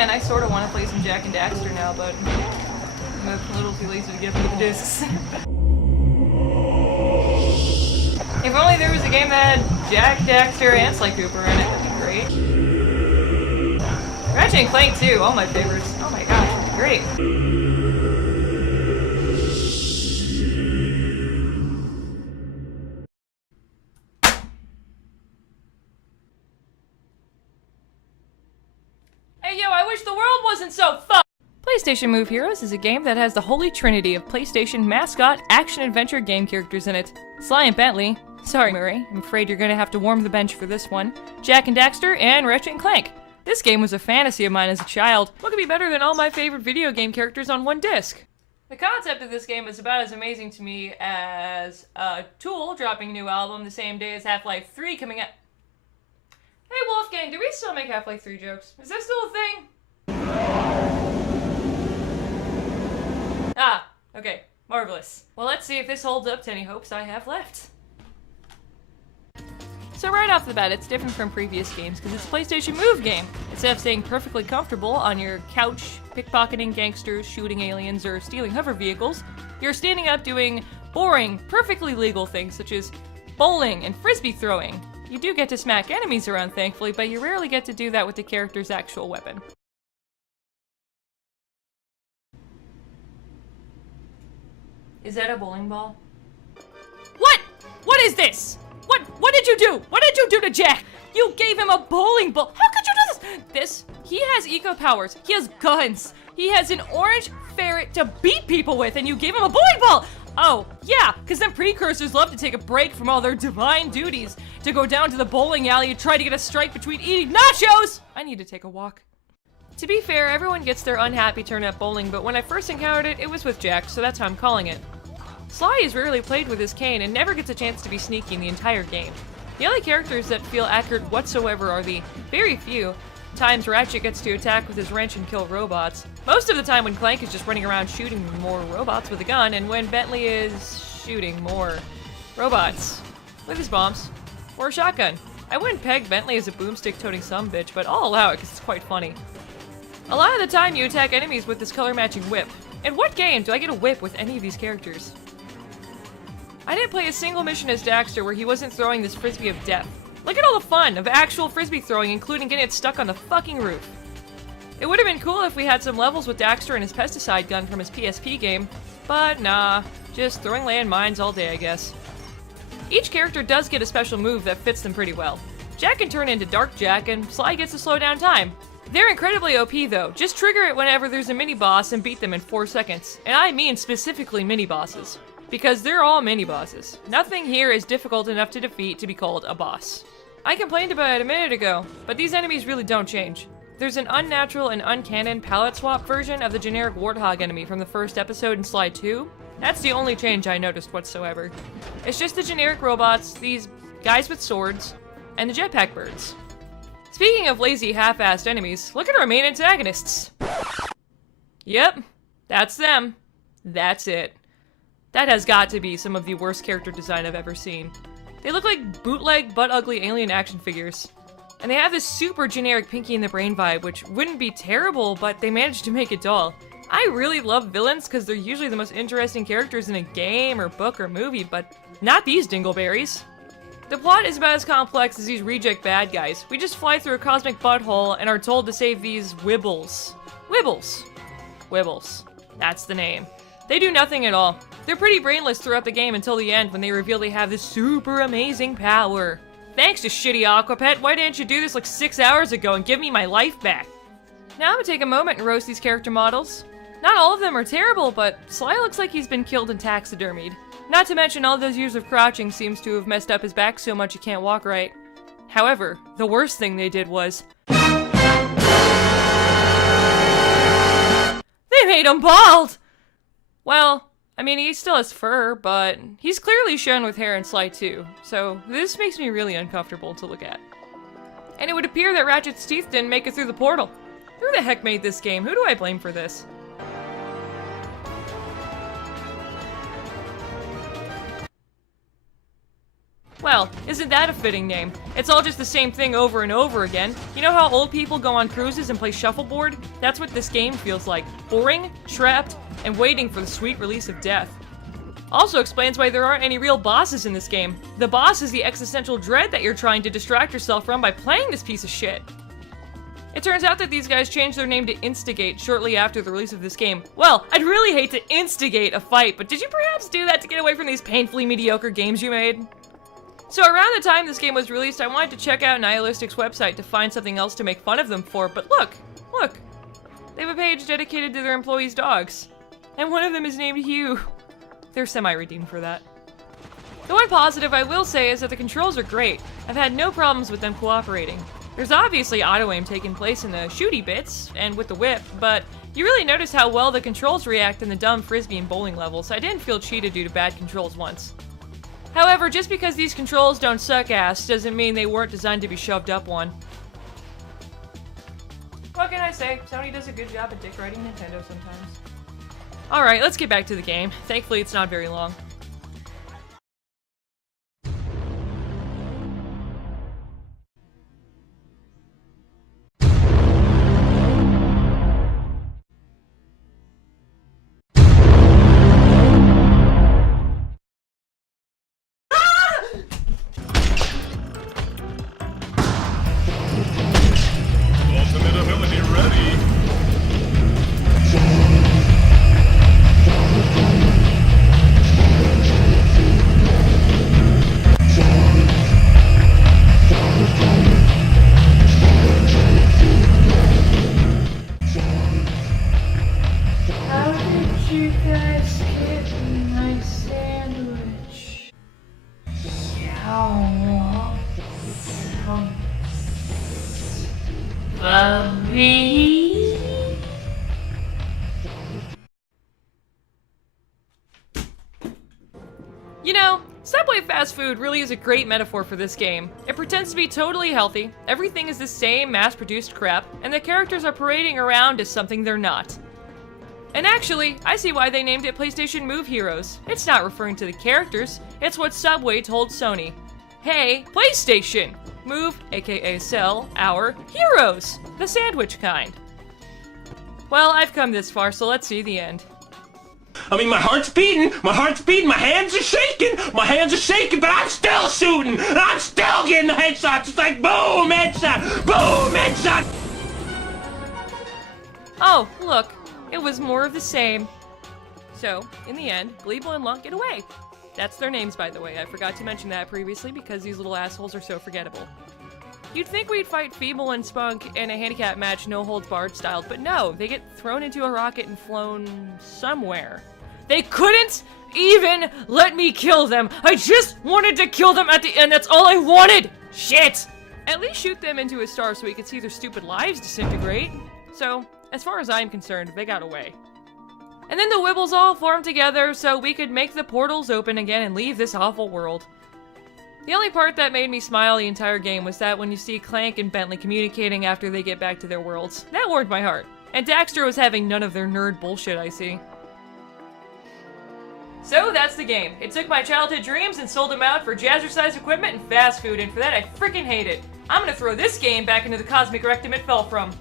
man, I sort of want to play some Jak and Daxter now, but I'm a little too lazy to get through the discs. If only there was a game that had Jak, Daxter, and Sly Cooper in it, that'd be great. Ratchet and Clank too, all my favorites. Oh my gosh, great. Hey yo, I wish the world wasn't so fucked! PlayStation Move Heroes is a game that has the holy trinity of PlayStation mascot, action-adventure game characters in it. Sly and Bentley. Sorry, Murray, I'm afraid you're gonna have to warm the bench for this one. Jak and Daxter, and Ratchet and Clank. This game was a fantasy of mine as a child. What could be better than all my favorite video game characters on one disc? The concept of this game is about as amazing to me as Tool dropping a new album the same day as Half-Life 3 coming out. Hey Wolfgang, do we still make Half-Life 3 jokes? Is that still a thing? Ah, okay. Marvelous. Well, let's see if this holds up to any hopes I have left. So right off the bat, it's different from previous games because it's a PlayStation Move game. Instead of staying perfectly comfortable on your couch, pickpocketing gangsters, shooting aliens, or stealing hover vehicles, you're standing up doing boring, perfectly legal things such as bowling and frisbee throwing. You do get to smack enemies around, thankfully, but you rarely get to do that with the character's actual weapon. Is that a bowling ball? What? What is this? What did you do? What did you do to Jak? You gave him a bowling ball. How could you do this? He has eco powers. He has guns. He has an orange ferret to beat people with, and you gave him a bowling ball. Oh, yeah, because them precursors love to take a break from all their divine duties to go down to the bowling alley and try to get a strike between eating nachos. I need to take a walk. To be fair, everyone gets their unhappy turn at bowling, but when I first encountered it, it was with Jak, so that's how I'm calling it. Sly is rarely played with his cane and never gets a chance to be sneaky in the entire game. The only characters that feel accurate whatsoever are the very few times Ratchet gets to attack with his wrench and kill robots. Most of the time when Clank is just running around shooting more robots with a gun, and when Bentley is shooting more robots with his bombs or a shotgun. I wouldn't peg Bentley as a boomstick-toting sumbitch, but I'll allow it because it's quite funny. A lot of the time you attack enemies with this color-matching whip. In what game do I get a whip with any of these characters? I didn't play a single mission as Daxter where he wasn't throwing this frisbee of death. Look at all the fun of actual frisbee throwing, including getting it stuck on the fucking roof. It would have been cool if we had some levels with Daxter and his pesticide gun from his PSP game, but nah, just throwing landmines all day, I guess. Each character does get a special move that fits them pretty well. Jak can turn into Dark Jak, and Sly gets to slow down time. They're incredibly OP though. Just trigger it whenever there's a mini-boss and beat them in 4 seconds. And I mean specifically mini-bosses. Because they're all mini-bosses. Nothing here is difficult enough to defeat to be called a boss. I complained about it a minute ago, but these enemies really don't change. There's an unnatural and uncanon palette swap version of the generic Warthog enemy from the first episode in Sly 2. That's the only change I noticed whatsoever. It's just the generic robots, these guys with swords, and the jetpack birds. Speaking of lazy, half-assed enemies, look at our main antagonists. Yep, that's them. That's it. That has got to be some of the worst character design I've ever seen. They look like bootleg, butt-ugly alien action figures. And they have this super generic Pinky and the Brain vibe, which wouldn't be terrible, but they managed to make it dull. I really love villains because they're usually the most interesting characters in a game or book or movie, but not these dingleberries. The plot is about as complex as these reject bad guys. We just fly through a cosmic butthole and are told to save these Wibbles. Wibbles. Wibbles. That's the name. They do nothing at all. They're pretty brainless throughout the game until the end when they reveal they have this super amazing power. Thanks to shitty Aquapet, why didn't you do this like 6 hours ago and give me my life back? Now I'm gonna take a moment and roast these character models. Not all of them are terrible, but Sly looks like he's been killed and taxidermied. Not to mention all those years of crouching seems to have messed up his back so much he can't walk right. However, the worst thing they did was... they made him bald! Well, I mean, he still has fur, but he's clearly shown with hair in Sly 2, so this makes me really uncomfortable to look at. And it would appear that Ratchet's teeth didn't make it through the portal. Who the heck made this game? Who do I blame for this? Well, isn't that a fitting name? It's all just the same thing over and over again. You know how old people go on cruises and play shuffleboard? That's what this game feels like. Boring, trapped, and waiting for the sweet release of death. Also explains why there aren't any real bosses in this game. The boss is the existential dread that you're trying to distract yourself from by playing this piece of shit. It turns out that these guys changed their name to Instigate shortly after the release of this game. Well, I'd really hate to instigate a fight, but did you perhaps do that to get away from these painfully mediocre games you made? So around the time this game was released, I wanted to check out Nihilistic's website to find something else to make fun of them for, but look! They have a page dedicated to their employees' dogs. And one of them is named Hugh. They're semi-redeemed for that. The one positive I will say is that the controls are great. I've had no problems with them cooperating. There's obviously auto-aim taking place in the shooty bits, and with the whip, but you really notice how well the controls react in the dumb frisbee and bowling levels, so I didn't feel cheated due to bad controls once. However, just because these controls don't suck ass doesn't mean they weren't designed to be shoved up one. What can I say? Sony does a good job at dick riding Nintendo sometimes. Alright, let's get back to the game. Thankfully, it's not very long. Ultimate ability ready. How did you guys get my sandwich? Puppy? You know, Subway fast food really is a great metaphor for this game. It pretends to be totally healthy, everything is the same mass-produced crap, and the characters are parading around as something they're not. And actually, I see why they named it PlayStation Move Heroes. It's not referring to the characters, it's what Subway told Sony. Hey, PlayStation! Move, aka sell, our heroes! The sandwich kind. Well, I've come this far, so let's see the end. I mean, my heart's beating, my hands are shaking, but I'm still shooting, I'm still getting the headshots, it's like boom, headshot! Oh, look, it was more of the same. So, in the end, Gleeble and Lunk get away. That's their names, by the way. I forgot to mention that previously because these little assholes are so forgettable. You'd think we'd fight Feeble and Spunk in a handicap match, no holds barred style, but no, they get thrown into a rocket and flown somewhere. They couldn't even let me kill them! I just wanted to kill them at the end, that's all I wanted! Shit! At least shoot them into a star so we could see their stupid lives disintegrate. So, as far as I'm concerned, they got away. And then the Wibbles all formed together so we could make the portals open again and leave this awful world. The only part that made me smile the entire game was that when you see Clank and Bentley communicating after they get back to their worlds. That warmed my heart. And Daxter was having none of their nerd bullshit, I see. So that's the game. It took my childhood dreams and sold them out for jazzercise equipment and fast food, and for that I freaking hate it. I'm gonna throw this game back into the cosmic rectum it fell from.